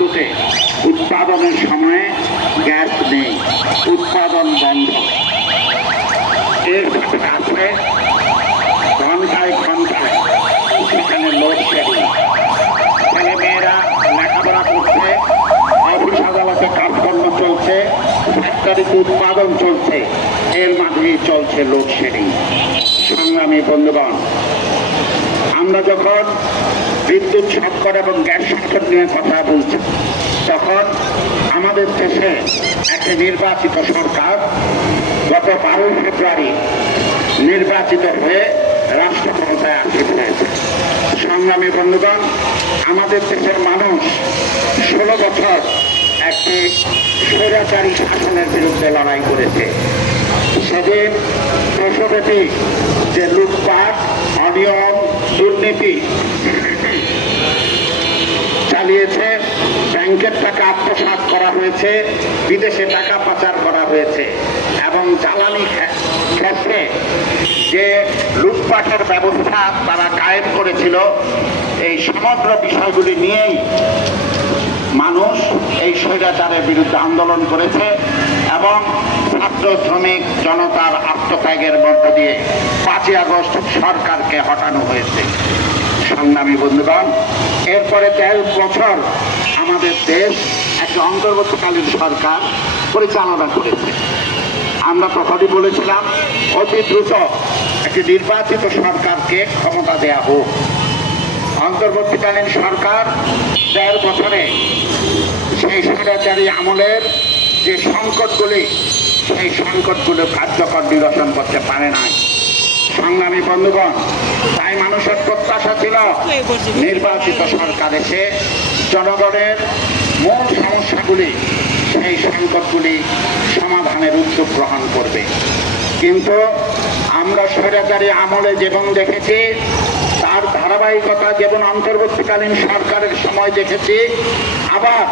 বিদ্যুতে উৎপাদনের সময়ে গ্যাস নেই, উৎপাদন বন্ধ। এর সাথে আছে ঘন্টায় ঘন্টায় সেখানে লোডশেডিং। ছেলেমেয়েরা লেখাপড়া করছে, অফিস আদালতে কাজকর্ম চলছে, ফ্যাক্টরিতে উৎপাদন চলছে, এর মাঝেই চলছে লোডশেডিং। সংগ্রামী বন্ধুগণ, আমরা যখন বিদ্যুৎ সংকট এবং গ্যাস সংকট নিয়ে কথা বলছি, তখন আমাদের দেশে একটা নির্বাচিত সরকার গত 12 ফেব্রুয়ারি নির্বাচিত হয়ে রাষ্ট্র ক্ষমতায় আসীন হয়েছে। সংগ্রামী বন্ধুগণ, আমাদের দেশের মানুষ 16 বছর একটি স্বৈরাচারী শাসনের বিরুদ্ধে লড়াই করেছে। সেদিন দেশব্যাপী যে লুটপাট, অনিয়ম, দুর্নীতি চালিয়েছে, ব্যাংকের টাকা আত্মসাৎ করা হয়েছে, বিদেশে টাকা পাচার করা হয়েছে এবং জ্বালানি ক্ষেত্রে যে লুটপাটের ব্যবস্থা তারা কায়েম করেছিল, এই সমগ্র বিষয়গুলি নিয়েই মানুষ এই স্বৈরাচারের বিরুদ্ধে আন্দোলন করেছে এবং ছাত্র শ্রমিক জনতার আত্মত্যাগের মধ্য দিয়ে 5ই আগস্ট সরকারকে হটানো হয়েছে। সংগ্রামী বন্ধুগণ, এরপরে 13 বছর আমাদের দেশ একটা অন্তর্বর্তীকালীন সরকার পরিচালনা করেছে। আমরা তখনই বলেছিলাম অতি দ্রুত একটি নির্বাচিত সরকারকে ক্ষমতা দেয়া হোক। অন্তর্বর্তীকালীন সরকার 13 বছরে সেই স্বৈরাচারী আমলের যে সংকটগুলি, সেই সংকটগুলো কার্যকর নিরসন করতে পারে নাই। সংগ্রামী বন্ধুগণ, তাই মানুষের প্রত্যাশা ছিল নির্বাচিত সরকার এসে জনগণের মূল সমস্যাগুলি, সেই সংকটগুলি সমাধানের উদ্যোগ গ্রহণ করবে। কিন্তু আমরা স্বৈরাচারী আমলে যেমন দেখেছি, তার ধারাবাহিকতা যেমন অন্তর্বর্তীকালীন সরকারের সময় দেখেছি, আবার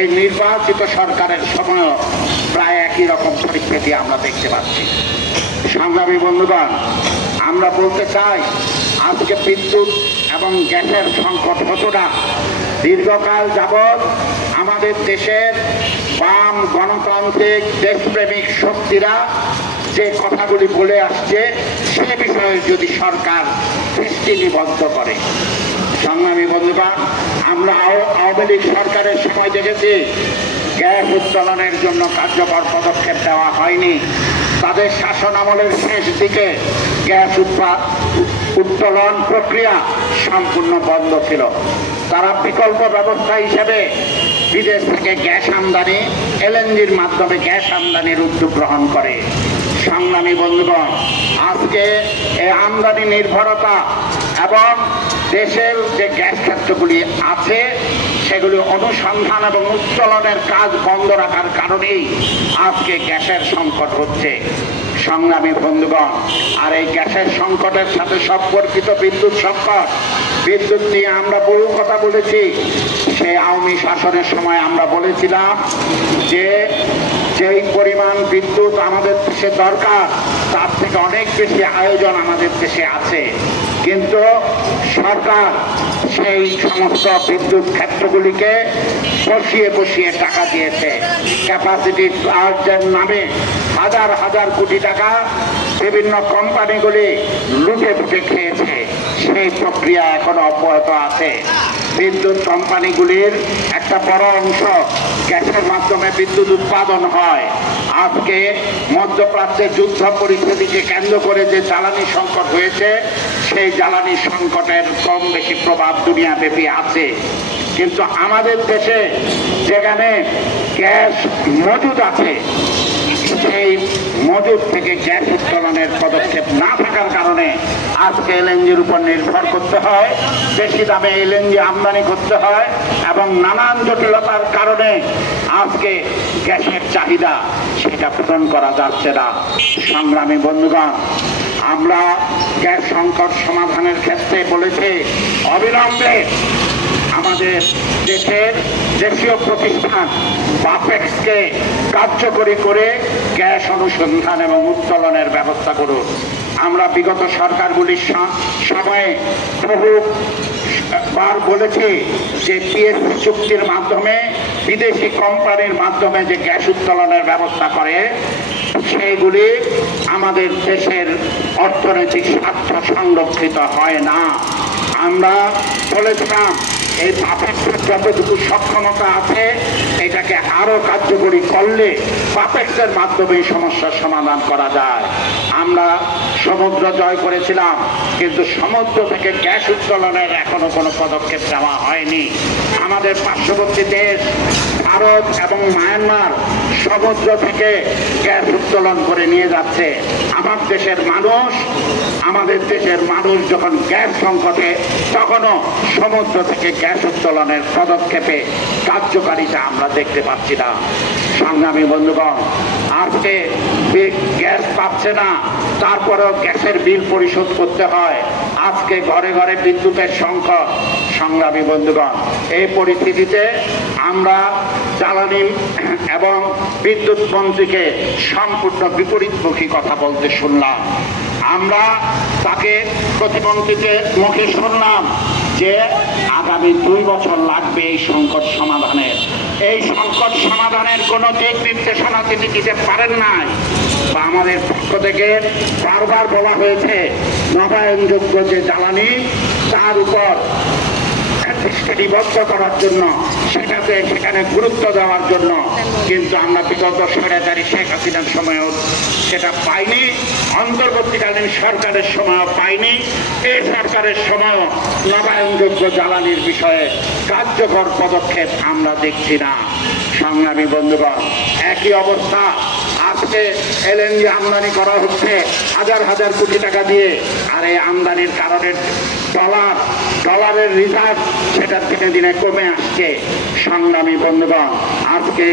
এই নির্বাচিত সরকারের সময়ও প্রায় একই রকম পরিস্থিতি আমরা দেখতে পাচ্ছি। সংগ্রামী বন্ধুগণ, আমরা বলতে চাই, আজকে বিদ্যুৎ এবং গ্যাসের সংকট হতো না। দীর্ঘকাল যাবৎ আমাদের দেশের বাম গণতান্ত্রিক দেশপ্রেমিক শক্তিরা যে কথাগুলি বলে আসছে, সে বিষয়ে যদি সরকার দৃষ্টি নিবদ্ধ করে। সংগ্রামী বন্ধুগণ, আমরা আওয়ামী লীগ সরকারের সময় দেখেছি গ্যাস উত্তোলনের জন্য কার্যকর পদক্ষেপ দেওয়া হয়নি। তাদের শাসন আমলের শেষ দিকে গ্যাস উত্তোলন প্রক্রিয়া সম্পূর্ণ বন্ধ ছিল। তারা বিকল্প ব্যবস্থা হিসেবে বিদেশ থেকে গ্যাস আমদানি, এলএনজির মাধ্যমে গ্যাস আমদানির উদ্যোগ গ্রহণ করে। সংগ্রামী বন্ধুগণ, আজকে এই আমদানি নির্ভরতা এবং দেশের যে গ্যাস ক্ষেত্রগুলি আছে, সেগুলি অনুসন্ধান এবং উত্তোলনের কাজ বন্ধ রাখার কারণেই আজকে গ্যাসের সংকট হচ্ছে। সংগ্রামী বন্ধুগণ, আর এই গ্যাসের সংকটের সাথে সম্পর্কিত বিদ্যুৎ সংকট, বিদ্যুৎ নিয়ে আমরা বহু কথা বলেছি। সেই আওয়ামী শাসনের সময় আমরা বলেছিলাম যে যেই পরিমাণ বিদ্যুৎ আমাদের দেশে দরকার, তার থেকে অনেক বেশি আয়োজন আমাদের দেশে আছে, কিন্তু সরকার সেই সমস্ত বিদ্যুৎ ক্ষেত্রগুলিকে বসিয়ে বসিয়ে টাকা দিয়েছে। ক্যাপাসিটি চার্জের নামে হাজার হাজার কোটি টাকা বিভিন্ন কোম্পানিগুলি লুটে ফুটে খেয়েছে। সেই প্রক্রিয়া এখনো অব্যাহত আছে। বিদ্যুৎ কোম্পানিগুলির একটা বড় অংশ গ্যাসের মাধ্যমে বিদ্যুৎ উৎপাদন হয়। আজকে মধ্যপ্রাচ্যের যুদ্ধ পরিস্থিতিকে কেন্দ্র করে যে জ্বালানি সংকট হয়েছে, সেই জ্বালানি সংকটের কম বেশি প্রভাব দুনিয়াব্যাপী আছে। কিন্তু আমাদের দেশে যেখানে গ্যাস মজুদ আছে, সেই মজুদ থেকে গ্যাস উত্তোলনের পদক্ষেপ না থাকার কারণে আজকে এলএনজির উপর নির্ভর করতে হয়, বেশি দামে এলএনজি আমদানি করতে হয় এবং নানান জটিলতার কারণে আজকে গ্যাসের চাহিদা সেটা পূরণ করা যাচ্ছে না। সংগ্রামী বন্ধুগণ, আমরা গ্যাস সংকট সমাধানের ক্ষেত্রে বলেছি অবিলম্বে আমাদের দেশের দেশীয় প্রতিষ্ঠান বাপেক্সকে কার্যকরী করে গ্যাস অনুসন্ধান এবং উত্তোলনের ব্যবস্থা করুন। আমরা বিগত সরকারগুলির সময়ে বহু বার বলেছি যে পিএসসি চুক্তির মাধ্যমে বিদেশি কোম্পানির মাধ্যমে যে গ্যাস উত্তোলনের ব্যবস্থা করে সেগুলি আমাদের দেশের অর্থনৈতিক স্বার্থ সংরক্ষিত হয় না। আমরা বলেছিলাম এই পাপেক্সের যতটুকু সক্ষমতা আছে এটাকে আরো কার্যকরী করলে পাপেক্সের মাধ্যমে সমস্যার সমাধান করা যায়। আমরা সমুদ্র জয় করেছিলাম, কিন্তু সমুদ্র থেকে গ্যাস উত্তোলনের এখনো কোনো পদক্ষেপ নেওয়া হয়নি। আমাদের পার্শ্ববর্তী দেশ ভারত এবং মায়ানমার সমুদ্র থেকে গ্যাস উত্তোলন করে নিয়ে যাচ্ছে। আমাদের দেশের মানুষ যখন গ্যাস সংকটে, তখনও সমুদ্র থেকে গ্যাস উত্তোলনের পদক্ষেপে কার্যকারিতা আমরা দেখতে পাচ্ছি না। সংগ্রামী বন্ধুগণ, আজকে গ্যাস পাচ্ছে না, তারপরেও গ্যাসের বিল পরিশোধ করতে হয়। আজকে ঘরে ঘরে বিদ্যুতের সংকট। সংগ্রামী বন্ধুগণ, এই পরিস্থিতিতে আমরা জ্বালানি এবং বিদ্যুৎ মন্ত্রীকে সম্পূর্ণ বিপরীতমুখী কথা বলতে শুনলাম। আমরা তাকে প্রতিমন্ত্রীকে মুখে শুনলাম যে আগামী 2 বছর লাগবে এই সংকট সমাধানের। এই সংকট সমাধানের কোনো দিক নির্দেশনা তিনি দিতে পারেন নাই। বা আমাদের পক্ষ থেকে বারবার বলা হয়েছে নবায়নযোগ্য যে জ্বালানি তার উপর দৃষ্টিবদ্ধ করার জন্য, সেখানে গুরুত্ব দেওয়ার জন্য, কিন্তু আমরা বিগত স্বৈরাচারী শেখ হাসিনার সময়ও সেটা পাইনি, অন্তর্বর্তীকালীন সরকারের সময়ও পাইনি, এই সরকারের সময়ও নবায়নযোগ্য জ্বালানির বিষয়ে কার্যকর পদক্ষেপ আমরা দেখছি না। সংগ্রামী বন্ধুগণ, একই অবস্থা আজকে এলএনজি আমদানি করা হচ্ছে হাজার হাজার কোটি টাকা দিয়ে, আর এই আমদানির কারণে ডলারের রিজার্ভ সেটা দিনে দিনে কমে আসছে। সংগ্রামী বন্ধুগণ, আজকে